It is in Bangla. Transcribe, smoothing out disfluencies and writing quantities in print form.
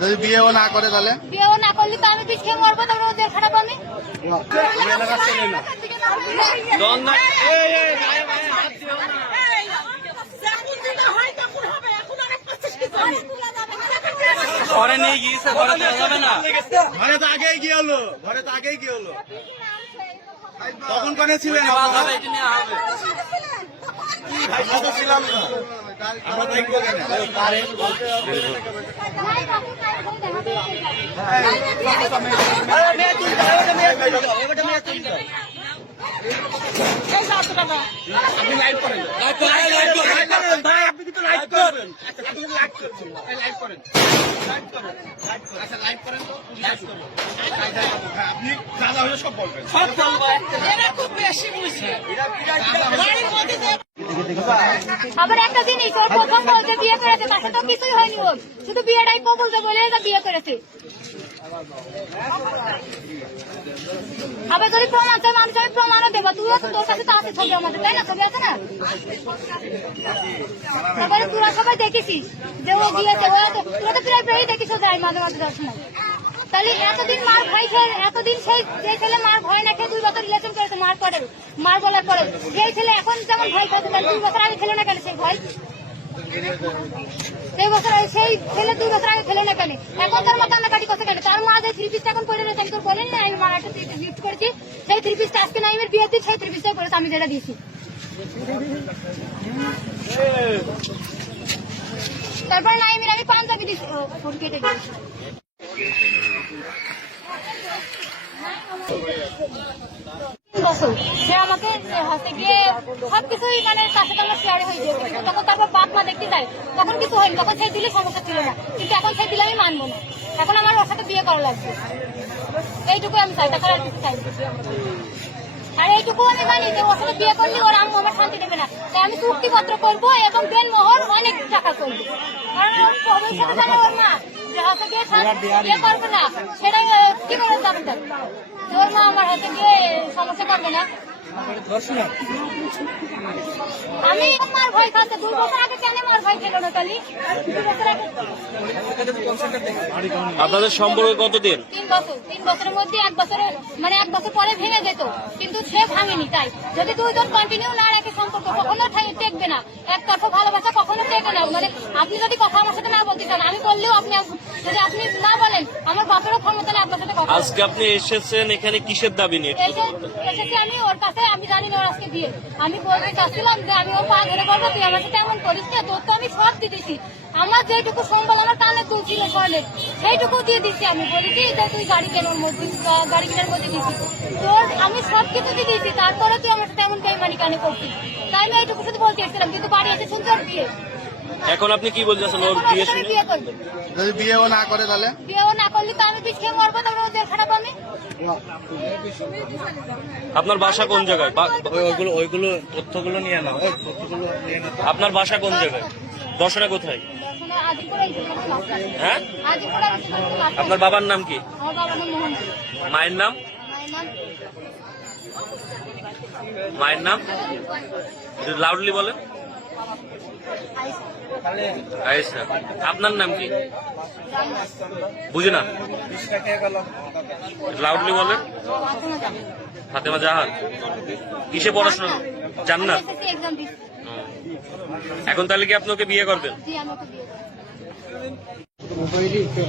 যদি বিয়েও না করে তাহলে বিয়েও না করলে তো আমি বিষ খেয়ে মরবো, তারপরে ওদের খারাপ আমি ঘরে নিয়ে গিয়েছে, ঘরে দেওয়া যাবে না। ঘরে তো আগেই কি হলো, ঘরে তো আগেই কি হলো, তখন কানে ছিলেন ছিলাম না আমরা দেখবো কেন আপনি লাইভ করেন, আপনি কিন্তু লাইভ করবেন, লাইভ করেন, আচ্ছা লাইভ করেন তো, লাইভ করবো, আপনি দাদা হলে সব বলবেন, সব বলবো। এরা খুব বেশি বুঝছে, আবার একটা জিনিস, ওর প্রথম বলতে বিয়ে করেছে, তার সাথে কিছুই হয়নি, ওর শুধু বিয়েটাই কবুলতে বলে বিয়ে করেছে। আবার যদি প্রমাণ চাই মানুষ, আমি প্রমাণও দেবো, তুইও তো তোর কাছে তো আছে ছবি আমাদের, তাই না? ছবি আছে না? তারপরে তোরা সবাই দেখেছিস যে ও গিয়েছে, তোরা তো প্রায় প্রায় দেখিস যাই মাঝে মাঝে দর্শনে। তাহলে এতদিন মার ভয়, এতদিন সেই যে ছেলে মার ভয় না খেয়ে 2 বছর রিলেশন করেছে, মার পরে, মার বলার পরে, সেই ছেলে এখন যেমন ভয় খাচ্ছে, 2 বছর আগে ছেলে না কেন সেই ভয়? সেই ছেলে 2 বছর আগে ছেলে না কেন এখন তার মতো কান্নাকাটি করতে কেন? তার মা যে 3 পিসটা এখন পরে রয়েছে, আমি তোর বলেন না আমি মার একটা 3 পিস গিফট করেছি, সেই 3 পিসটা আজকে নাইমের বিয়ে দিয়ে সেই 3 পিসটাই পরেছে, আমি যেটা দিয়েছি। তারপরে নাইমের আমি পাঞ্জাবি দিয়েছি, ফোন কেটে দিয়েছি। সে আমাকে হাসতে গিয়ে সবকিছুই মানে তার সাথে আমার শেয়ারে হয়ে গিয়েছে, তখন তারপর বাপ মা দেখতে যায়, তখন কিছু হয়নি, তখন সেই দিলে সমস্যা ছিল না, কিন্তু এখন সেই দিলে আমি মানবো না, এখন আমার ওর সাথে বিয়ে করা লাগবে, এইটুকু আমি চাই, তাছাড়া আর কিছু চাই। আর এইটুকু আমি জানি যে ওর সাথে বিয়ে করলে ওর আম্মু আমার শান্তি দেবে না, তাই আমি চুক্তিপত্র করবো এবং দেনমোহর অনেক টাকা করবো, কারণ ভবিষ্যতে জানে ওর মা যে হাতে গিয়ে বিয়ে করবে না, সেটাই কি করে যাবে, ওর মা আমার হাতে গিয়ে সমস্যা করবে না। আমি মার ভয় খাচ্ছে, 2 বছর আগে কেন মার ভয় খেলো না? কালি 2 বছর আগে আপনাদের সম্পর্ক কতদিন? 3 বছর। 3 বছরের মধ্যে 1 বছরে মানে 1 বছর পরে ভেঙে যেত, কিন্তু সে ভাঙেনি। তাই যদি 2 জন কন্টিনিউ না রাখে সম্পর্ক কখনো টেকবে না, একতরফা ভালোবাসা কখনো টেকে না। মানে আপনি যদি কথা আমার সাথে না বলতে চান, আমি বললেও আপনি যদি আপনি না বলেন, আমার বাপেরও ক্ষমতা নেই আপনার সাথে কথা। আজকে আপনি এসেছেন এখানে কিসের দাবি নিয়ে? এসেছি আমি ওর কাছে, আমি জানি না ওর আজকে বিয়ে, আমি বলতে চাচ্ছিলাম যে আমি ওর পা ধরে বলবো তুই আমার সাথে এমন করিস না, তোর তো আমি সব দিতেছি, আমার যেটুকু সম্বল আমার কানে তুলছিল স্বর্ণের সেইটুকু দিয়ে দিচ্ছি। আমি বলেছি যে তুই গাড়ি কেনার মধ্যে দিচ্ছি, তোর আমি সব কিছু দিয়ে দিচ্ছি, তারপরে তুই আমার সাথে এমন বেইমানি কানে করছিস, তাই আমি এইটুকু শুধু বলতে এসেছিলাম, কিন্তু বাড়ি এসে শুনতে ওর বিয়ে। এখন আপনি কি বলছেন? ওর বিয়ে শুনে বিয়ে করবে, যদি বিয়েও না করে তাহলে বিয়েও না করলে তো আমি বিষ খেয়ে মরবো, তারপরে ওদের খারাপ আমি। আপনার বাসা কোন জায়গায়? ওইগুলো তথ্যগুলো নিয়ে নাও, আপনার বাসা কোন জায়গায়? দর্শনে কোথায়? হ্যাঁ, আপনার বাবার নাম কি? মায়ের নাম? মায়ের নাম লাউডলি বলেন। আয়েশা। আপনার নাম কি? বুঝি না, লাউডলি বলেন। ফাতেমা জাহান। কিসে পড়াশোনা? জান্নাত। এখন তাহলে কি আপনাকে বিয়ে করবেন?